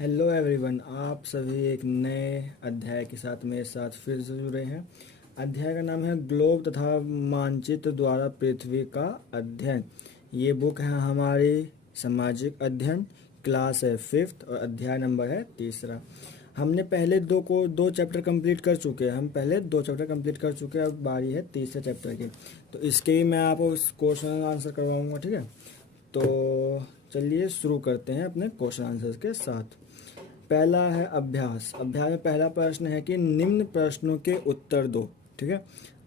Hello everyone, आप सभी एक नए अध्याय के साथ मेरे साथ फिर से जुड़े हैं। अध्याय का नाम है ग्लोब तथा मानचित्र द्वारा पृथ्वी का अध्ययन। ये बुक है हमारी सामाजिक अध्ययन, क्लास है 5th और अध्याय नंबर है 3। हमने पहले दो चैप्टर कंप्लीट कर चुके हैं। हम पहले 2 चैप्टर कंप्लीट कर चुके हैं, अब बारी है तीसरे चैप्टर की। तो इसके ही मैं आपको क्वेश्चन आंसर करवाऊंगा, ठीक है। तो चलिए शुरू करते हैं अपने क्वेश्चन आंसर के साथ। पहला है अभ्यास। अभ्यास में पहला प्रश्न है कि निम्न प्रश्नों के उत्तर दो, ठीक है।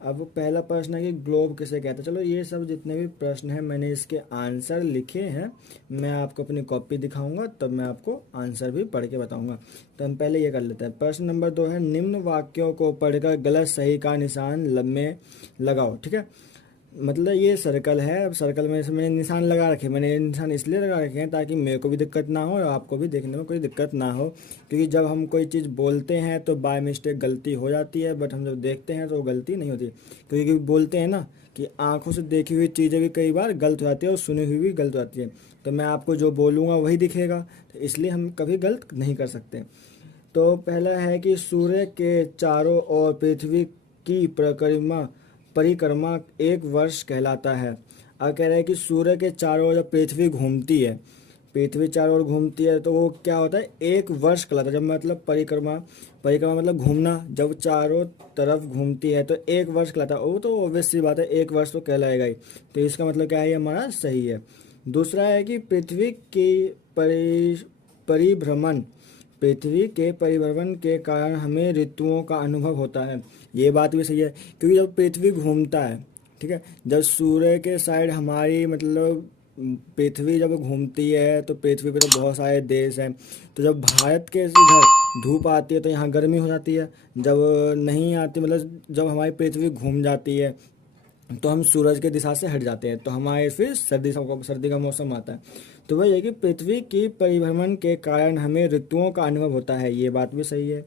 अब पहला प्रश्न है कि ग्लोब किसे कहते हैं। चलो ये सब जितने भी प्रश्न हैं मैंने इसके आंसर लिखे हैं, मैं आपको अपनी कॉपी दिखाऊंगा तब मैं आपको आंसर भी पढ़ के बताऊंगा। तो हम पहले ये कर लेते हैं। प्रश्न नंबर 2 है निम्न वाक्यों को पढ़कर गलत सही का निशान में लगाओ, ठीक है। मतलब ये सर्कल है, अब सर्कल में से मैंने निशान लगा रखे। मैंने ये निशान इसलिए लगा रखे हैं ताकि मेरे को भी दिक्कत ना हो और आपको भी देखने में कोई दिक्कत ना हो, क्योंकि जब हम कोई चीज़ बोलते हैं तो बाय मिस्टेक गलती हो जाती है, बट हम जब देखते हैं तो वो गलती नहीं होती। क्योंकि बोलते हैं ना कि आंखों से देखी हुई चीज़ें भी कई बार गलत हो जाती है और सुनी हुई भी गलत हो जाती है। तो मैं आपको जो बोलूँगा वही दिखेगा, तो इसलिए हम कभी गलत नहीं कर सकते। तो पहला है कि सूर्य के चारों ओर पृथ्वी की परिक्रमा परिक्रमा एक वर्ष कहलाता है। अब कह रहे हैं कि सूर्य के चारों ओर जब पृथ्वी घूमती है, पृथ्वी चारों ओर घूमती है तो वो क्या होता है, एक वर्ष कहलाता है। जब मतलब परिक्रमा, परिक्रमा मतलब घूमना, जब चारों तरफ घूमती है तो एक वर्ष कहलाता है। वो तो ऑब्वियस सी बात है, एक वर्ष तो कहलाएगा ही। तो इसका मतलब क्या है, ये हमारा सही है। दूसरा है कि परिभ्रमण पृथ्वी के परिभ्रमण के कारण हमें ऋतुओं का अनुभव होता है। ये बात भी सही है, क्योंकि जब पृथ्वी घूमता है, ठीक है, जब सूर्य के साइड हमारी मतलब पृथ्वी जब घूमती है तो पृथ्वी पे तो बहुत सारे देश हैं। तो जब भारत के इधर धूप आती है तो यहाँ गर्मी हो जाती है। जब नहीं आती, मतलब जब हमारी पृथ्वी घूम जाती है तो हम सूरज के दिशा से हट जाते हैं, तो हमारे फिर सर्दी का मौसम आता है। तो वही है कि पृथ्वी की परिभ्रमण के कारण हमें ऋतुओं का अनुभव होता है। ये बात भी सही है।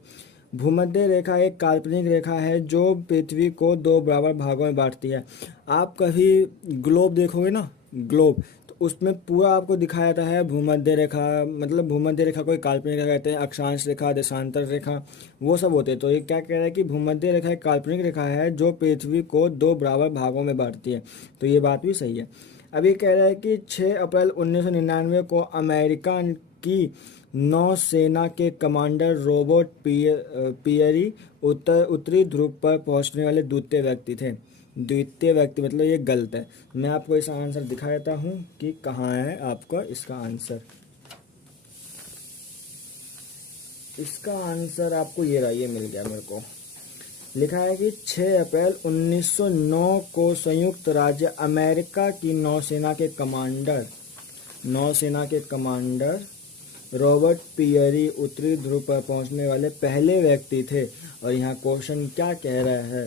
भूमध्य रेखा एक काल्पनिक रेखा है जो पृथ्वी को 2 बराबर भागों में बांटती है। आप कभी ग्लोब देखोगे ना, ग्लोब, तो उसमें पूरा आपको दिखाया जाता है भूमध्य रेखा। मतलब भूमध्य रेखा कोई काल्पनिक रेखा कहते हैं, अक्षांश रेखा, देशांतर रेखा, वो सब होते हैं। तो ये क्या कह रहा है कि भूमध्य रेखा एक काल्पनिक रेखा है जो पृथ्वी को 2 बराबर भागों में बांटती है। तो ये बात भी सही है। अब ये कह रहा है कि 6 अप्रैल 1999 को अमेरिका की नौसेना के कमांडर रॉबर्ट पियरी उत्तरी ध्रुव पर पहुंचने वाले द्वितीय व्यक्ति थे। द्वितीय व्यक्ति मतलब ये गलत है। मैं आपको इसका आंसर दिखा देता हूँ कि कहाँ है आपका इसका आंसर। इसका आंसर आपको ये रहा, ये मिल गया मेरे को। लिखा है कि 6 अप्रैल 1909 को संयुक्त राज्य अमेरिका की नौसेना के कमांडर रॉबर्ट पियरी उत्तरी ध्रुव पर पहुंचने वाले पहले व्यक्ति थे। और यहाँ क्वेश्चन क्या कह रहा है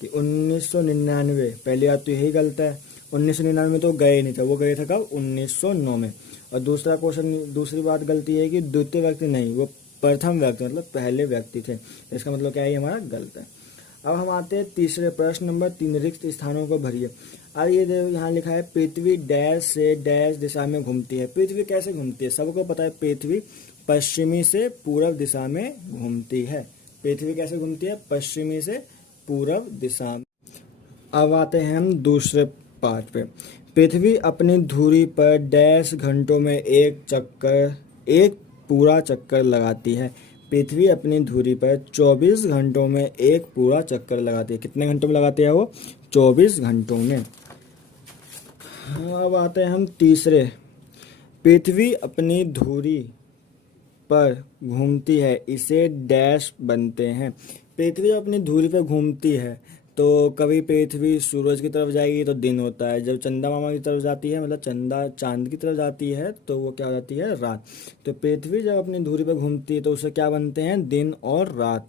कि 1999, पहली बात तो यही गलत है। 1999 में तो गए नहीं थे, वो गए थे कब, 1909 में। और दूसरा क्वेश्चन, दूसरी बात गलती है कि द्वितीय व्यक्ति नहीं, वो प्रथम व्यक्ति मतलब पहले व्यक्ति थे। इसका मतलब क्या है, हमारा गलत है। अब हम आते हैं तीसरे प्रश्न नंबर 3, रिक्त स्थानों को भरिए। अब ये यहाँ लिखा है पृथ्वी डैश से डैश दिशा में घूमती है। पृथ्वी कैसे घूमती है, सबको पता है, पृथ्वी पश्चिमी से पूर्व दिशा में घूमती है। पृथ्वी कैसे घूमती है, पश्चिमी से पूर्व दिशा में। अब आते हैं हम दूसरे पार्ट पे। पृथ्वी अपनी धुरी पर डैश घंटों में एक पूरा चक्कर लगाती है। पृथ्वी अपनी धुरी पर 24 घंटों में एक पूरा चक्कर लगाती है। कितने घंटों में लगाती है वो, 24 घंटों में। अब आते हैं हम तीसरे। पृथ्वी अपनी धुरी पर घूमती है, इसे डैश बनते हैं। पृथ्वी अपनी धुरी पर घूमती है तो कभी पृथ्वी सूरज की तरफ जाएगी तो दिन होता है, जब चंदा मामा की तरफ जाती है, मतलब चंदा चांद की तरफ जाती है तो वो क्या हो जाती है, रात। तो पृथ्वी जब अपनी धुरी पर घूमती है तो उसे क्या बनते हैं, दिन और रात।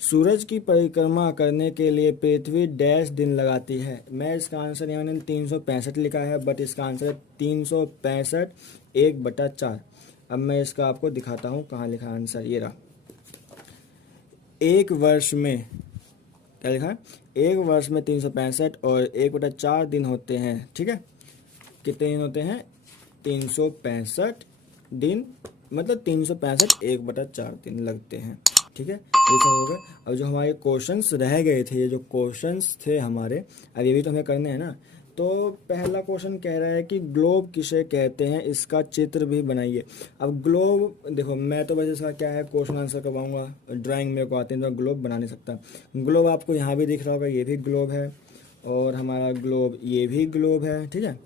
सूरज की परिक्रमा करने के लिए पृथ्वी डैश दिन लगाती है। मैं इसका आंसर यहाँ मैंने 365 लिखा है, बट इसका आंसर है 365 1/4। अब मैं इसका आपको दिखाता हूँ कहाँ लिखा आंसर, ये रहा। एक वर्ष में क्या लिखा है, एक वर्ष में 365 और 1/4 दिन होते हैं, ठीक है। कितने दिन होते हैं, 365 दिन मतलब 365 1/4 दिन लगते हैं। ठीक है, ये सब हो गए। अब जो हमारे क्वेश्चंस रह गए थे, ये जो क्वेश्चंस थे हमारे, अब ये भी तो हमें करने हैं ना। तो पहला क्वेश्चन कह रहा है कि ग्लोब किसे कहते हैं, इसका चित्र भी बनाइए। अब ग्लोब देखो, मैं तो वैसे इसका क्या है क्वेश्चन आंसर करवाऊंगा, ड्राइंग मेरे को आती है तो ग्लोब बना नहीं सकता। ग्लोब आपको यहाँ भी दिख रहा होगा, ये भी ग्लोब है, और हमारा ग्लोब ये भी ग्लोब है। ठीक है,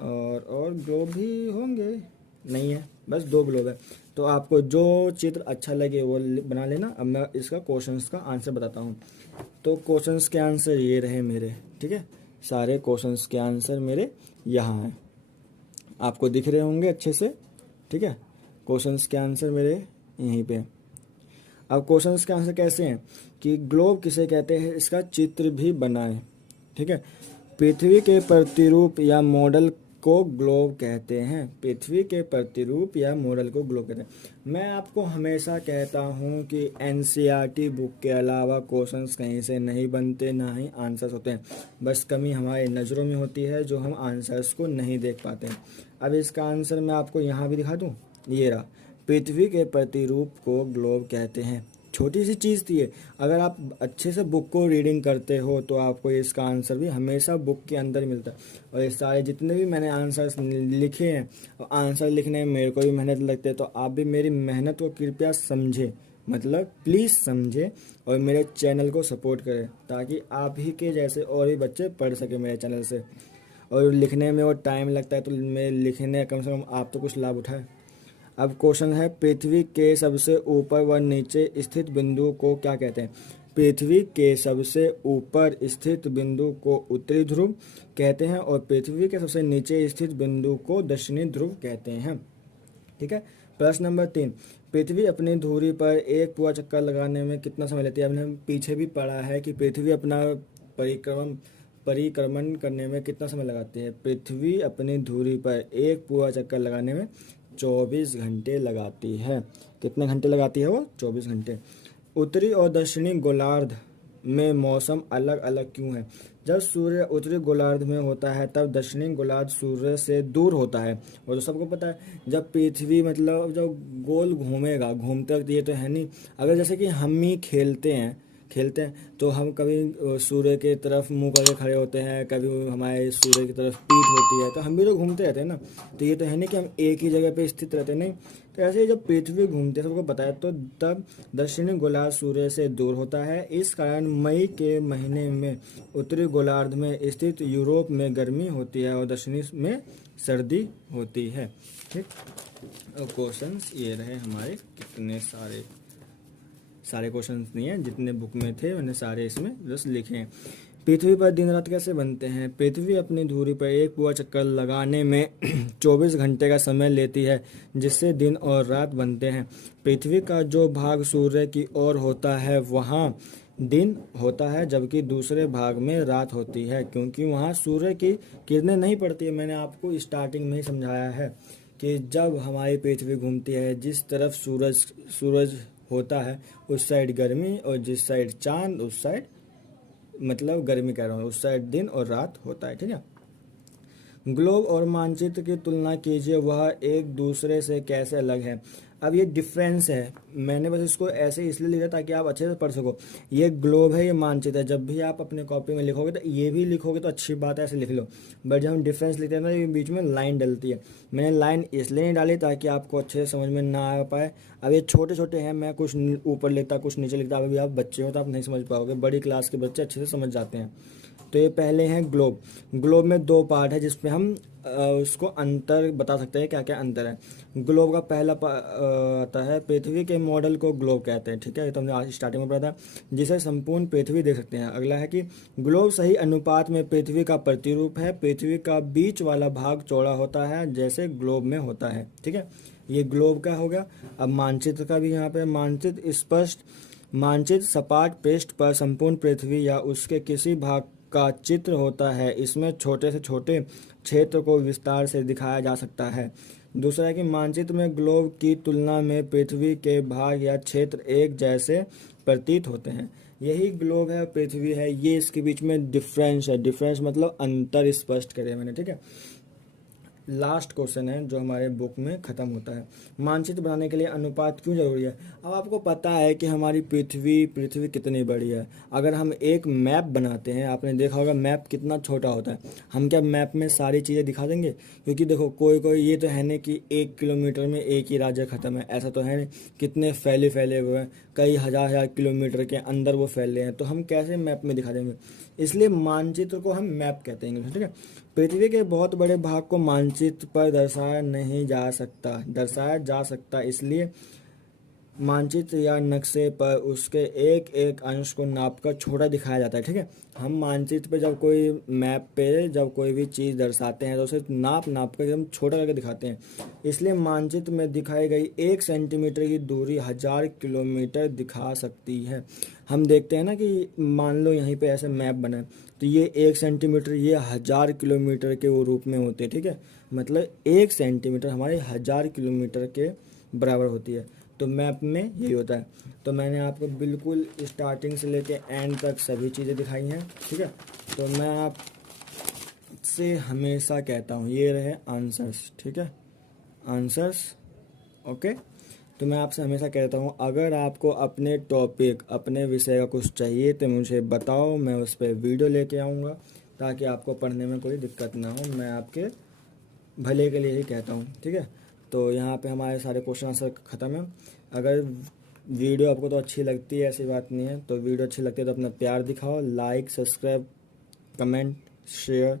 और ग्लोब भी होंगे, नहीं है, बस 2 ग्लोब है। तो आपको जो चित्र अच्छा लगे वो बना लेना। अब मैं इसका क्वेश्चंस का आंसर बताता हूँ। तो क्वेश्चंस के आंसर ये रहे मेरे। ठीक है, सारे क्वेश्चंस के आंसर मेरे यहाँ हैं, आपको दिख रहे होंगे अच्छे से। ठीक है, क्वेश्चंस के आंसर मेरे यहीं पे हैं। अब क्वेश्चंस के आंसर कैसे हैं कि ग्लोब किसे कहते हैं, इसका चित्र भी बनाएं। ठीक है, पृथ्वी के प्रतिरूप या मॉडल को ग्लोब कहते हैं। पृथ्वी के प्रतिरूप या मॉडल को ग्लोब कहते हैं। मैं आपको हमेशा कहता हूं कि एनसीईआरटी बुक के अलावा क्वेश्चंस कहीं से नहीं बनते, ना ही आंसर्स होते हैं। बस कमी हमारी नज़रों में होती है, जो हम आंसर्स को नहीं देख पाते हैं। अब इसका आंसर मैं आपको यहाँ भी दिखा दूँ, ये रहा, पृथ्वी के प्रतिरूप को ग्लोब कहते हैं। छोटी सी चीज़ थी ये। अगर आप अच्छे से बुक को रीडिंग करते हो तो आपको इसका आंसर भी हमेशा बुक के अंदर मिलता है। और ये सारे जितने भी मैंने आंसर्स लिखे हैं, और आंसर लिखने में मेरे को भी मेहनत लगती है, तो आप भी मेरी मेहनत को कृपया समझें, मतलब प्लीज़ समझें, और मेरे चैनल को सपोर्ट करें, ताकि आप ही के जैसे और भी बच्चे पढ़ सकें मेरे चैनल से। और लिखने में और टाइम लगता है, तो मेरे लिखने कम से कम आप तो कुछ लाभ उठाए। अब क्वेश्चन है, पृथ्वी के सबसे ऊपर व नीचे स्थित बिंदु को क्या कहते हैं। पृथ्वी के सबसे ऊपर स्थित बिंदु को उत्तरी ध्रुव कहते हैं, और पृथ्वी के सबसे नीचे स्थित बिंदु को दक्षिणी ध्रुव कहते हैं। ठीक है, प्रश्न नंबर 3, पृथ्वी अपनी धुरी पर एक पूरा चक्कर लगाने में कितना समय लेती है। हमने पीछे भी पढ़ा है कि पृथ्वी अपना परिक्रमण करने में कितना समय लगाती है। पृथ्वी अपनी धुरी पर एक पूरा चक्कर लगाने में 24 घंटे लगाती है। कितने घंटे लगाती है वो? 24 घंटे। उत्तरी और दक्षिणी गोलार्ध में मौसम अलग अलग क्यों है। जब सूर्य उत्तरी गोलार्ध में होता है तब दक्षिणी गोलार्ध सूर्य से दूर होता है। और तो सबको पता है, जब पृथ्वी मतलब जब गोल घूमेगा, घूमते वक्त ये तो है नहीं, अगर जैसे कि हम ही खेलते हैं तो हम कभी सूर्य की तरफ मुंह करके खड़े होते हैं, कभी हमारे सूर्य की तरफ पीठ होती है, तो हम भी तो घूमते रहते हैं ना। तो ये तो है नहीं कि हम एक ही जगह पे स्थित रहते, नहीं। तो ऐसे ही जब पृथ्वी घूमते हैं, सबको बताया, तो तब दक्षिणी गोलार्ध सूर्य से दूर होता है। इस कारण मई के महीने में उत्तरी गोलार्ध में स्थित यूरोप में गर्मी होती है और दक्षिणी में सर्दी होती है। ठीक, और क्वेश्चंस ये रहे हमारे, कितने सारे क्वेश्चंस नहीं है, जितने बुक में थे मैंने सारे इसमें बस लिखे हैं। पृथ्वी पर दिन रात कैसे बनते हैं। पृथ्वी अपनी धुरी पर एक पूरा चक्कर लगाने में 24 घंटे का समय लेती है, जिससे दिन और रात बनते हैं। पृथ्वी का जो भाग सूर्य की ओर होता है वहाँ दिन होता है, जबकि दूसरे भाग में रात होती है, क्योंकि वहाँ सूर्य की किरणें नहीं पड़ती है। मैंने आपको स्टार्टिंग में ही समझाया है कि जब हमारी पृथ्वी घूमती है, जिस तरफ सूरज होता है उस साइड गर्मी, और जिस साइड चांद उस साइड, मतलब गर्मी कह रहा हूँ, उस साइड दिन और रात होता है। ठीक है, ग्लोब और मानचित्र की तुलना कीजिए, वह एक दूसरे से कैसे अलग है। अब ये डिफरेंस है, मैंने बस इसको ऐसे इसलिए लिखा ताकि आप अच्छे से पढ़ सको। ये ग्लोब है, ये मानचित्र है। जब भी आप अपने कॉपी में लिखोगे तो ये भी लिखोगे तो अच्छी बात है, ऐसे लिख लो। बट जब हम डिफरेंस लिखते हैं ना, ये बीच में लाइन डलती है। मैंने लाइन इसलिए नहीं डाली ताकि आपको अच्छे से समझ में ना आ पाए। अब ये छोटे छोटे हैं, मैं कुछ ऊपर लिखता कुछ नीचे लिखता, अभी आप बच्चे हो तो आप नहीं समझ पाओगे, बड़ी क्लास के बच्चे अच्छे से समझ जाते हैं। तो ये पहले हैं ग्लोब। ग्लोब में 2 पार्ट है, जिसमें हम उसको अंतर बता सकते हैं, क्या क्या अंतर है। ग्लोब का पहला आता है, पृथ्वी के मॉडल को ग्लोब कहते हैं। ठीक है, ये तो हमने आज स्टार्टिंग में पढ़ा था, जिसे संपूर्ण पृथ्वी देख सकते हैं। अगला है कि ग्लोब सही अनुपात में पृथ्वी का प्रतिरूप है। पृथ्वी का बीच वाला भाग चौड़ा होता है, जैसे ग्लोब में होता है। ठीक है, ये ग्लोब का हो गया। अब मानचित्र का भी यहाँ पे, मानचित्र सपाट पृष्ठ पर संपूर्ण पृथ्वी या उसके किसी भाग का चित्र होता है। इसमें छोटे से छोटे क्षेत्र को विस्तार से दिखाया जा सकता है। दूसरा है कि मानचित्र में ग्लोब की तुलना में पृथ्वी के भाग या क्षेत्र एक जैसे प्रतीत होते हैं। यही ग्लोब है, पृथ्वी है, ये इसके बीच में डिफरेंस है। डिफरेंस मतलब अंतर स्पष्ट करे मैंने। ठीक है, लास्ट क्वेश्चन है जो हमारे बुक में ख़त्म होता है। मानचित्र बनाने के लिए अनुपात क्यों जरूरी है? अब आपको पता है कि हमारी पृथ्वी कितनी बड़ी है। अगर हम एक मैप बनाते हैं, आपने देखा होगा मैप कितना छोटा होता है, हम क्या मैप में सारी चीज़ें दिखा देंगे? क्योंकि देखो कोई ये तो है नहीं कि 1 किलोमीटर में एक ही राज्य ख़त्म है, ऐसा तो है नहीं। कितने फैले हुए हैं, कई हजार किलोमीटर के अंदर वो फैले हैं, तो हम कैसे मैप में दिखा देंगे? इसलिए मानचित्र को हम मैप कहते हैं, ठीक है। पृथ्वी के बहुत बड़े भाग को मानचित्र पर दर्शाया जा सकता इसलिए मानचित्र या नक्शे पर उसके एक एक अंश को नापकर छोटा दिखाया जाता है, ठीक है। हम मानचित्र पे जब कोई भी चीज़ दर्शाते हैं तो उसे नाप कर एकदम छोटा करके दिखाते हैं। इसलिए मानचित्र में दिखाई गई 1 सेंटीमीटर की दूरी 1000 किलोमीटर दिखा सकती है। हम देखते हैं ना कि मान लो यहीं पे ऐसे मैप बना है, तो ये 1 सेंटीमीटर ये 1000 किलोमीटर के वो रूप में होते हैं, ठीक है। मतलब 1 सेंटीमीटर हमारे 1000 किलोमीटर के बराबर होती है। तो मैप में यही होता है। तो मैंने आपको बिल्कुल स्टार्टिंग से लेके एंड तक सभी चीज़ें दिखाई हैं, ठीक है। तो मैं आपसे हमेशा कहता हूँ ये रहे आंसर्स, ठीक है, आंसर्स, ओके। तो मैं आपसे हमेशा कहता हूँ अगर आपको अपने टॉपिक अपने विषय का कुछ चाहिए तो मुझे बताओ, मैं उस पर वीडियो लेके आऊँगा ताकि आपको पढ़ने में कोई दिक्कत ना हो। मैं आपके भले के लिए ही कहता हूँ, ठीक है। तो यहाँ पे हमारे सारे क्वेश्चन आंसर ख़त्म है। अगर वीडियो आपको तो अच्छी लगती है, ऐसी बात नहीं है, तो वीडियो अच्छी लगती है तो अपना प्यार दिखाओ, लाइक, सब्सक्राइब, कमेंट, शेयर,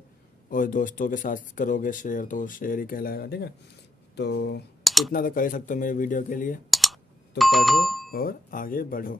और दोस्तों के साथ करोगे शेयर तो शेयर ही कहलाएगा, ठीक है। तो इतना तो कर सकते हो मेरे वीडियो के लिए। तो पढ़ो और आगे बढ़ो।